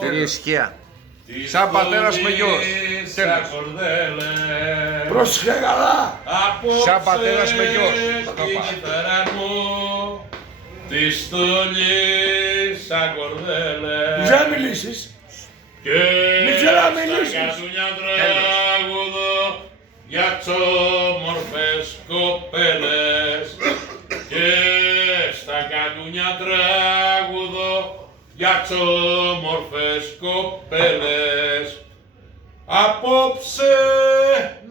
Τελεία ησυχία. Σαν πατέρας με γιος. Τέλος. Πρόσεχε καλά. Σαν πατέρας με γιος. Τη στολή σαν κορδέλες. Μην ξαναμιλήσεις. Μην ξαναμιλήσεις. Στα κατούνια τραγουδό για τσόμορφες κοπέλες. Και στα κατούνια τραγουδό για τσόμορφες κοπέλες. Απόψε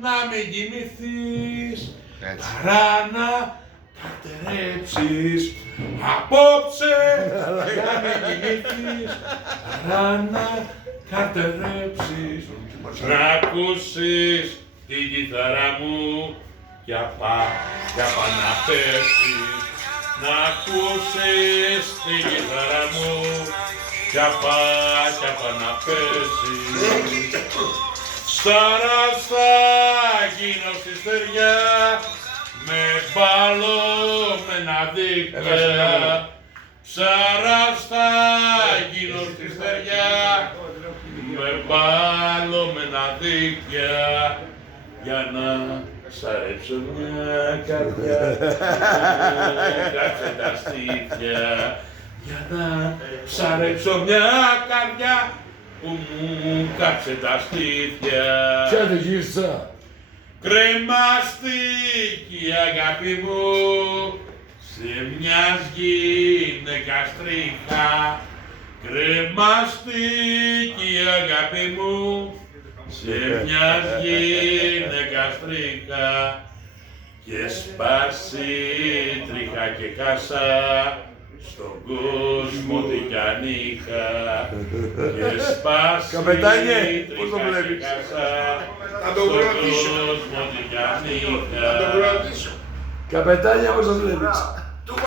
να μην κοιμηθείς, παρά να καρτερέψεις. Απόψε να μην κοιμηθείς, παρά να καρτερέψεις. Να ακούσεις την κιθάρα μου κι απά να πέφτεις. Να ακούσεις την κιθάρα μου κι απά να πέφτεις. Σαραστάκινο στη στεριά με μπαλωμένα δίχτυα. Σαραστάκινο στη στεριά με μπαλωμένα δίχτυα. Για να σαρέψω μια καρδιά κάτσε τα στήθια. Για να σαρέψω μια καρδιά που μου κάψε τα στήθια. Ποια δεν γύρισα. Κρεμαστική αγάπη μου σε μιας γυναίκας τρίχα. Κρεμαστική αγάπη μου σε μιας γυναίκας τρίχα. Και σπάσει τρίχα και κάσα στον κόσμο τι κι αν είχα. Και σπάσει Καπετάνιε, τρίχα πώς το βλέπεις? και κάσα Να τον στον κρατήσω. κόσμο τι κι αν είχα. Καπετάνια, πώς το βλέπεις?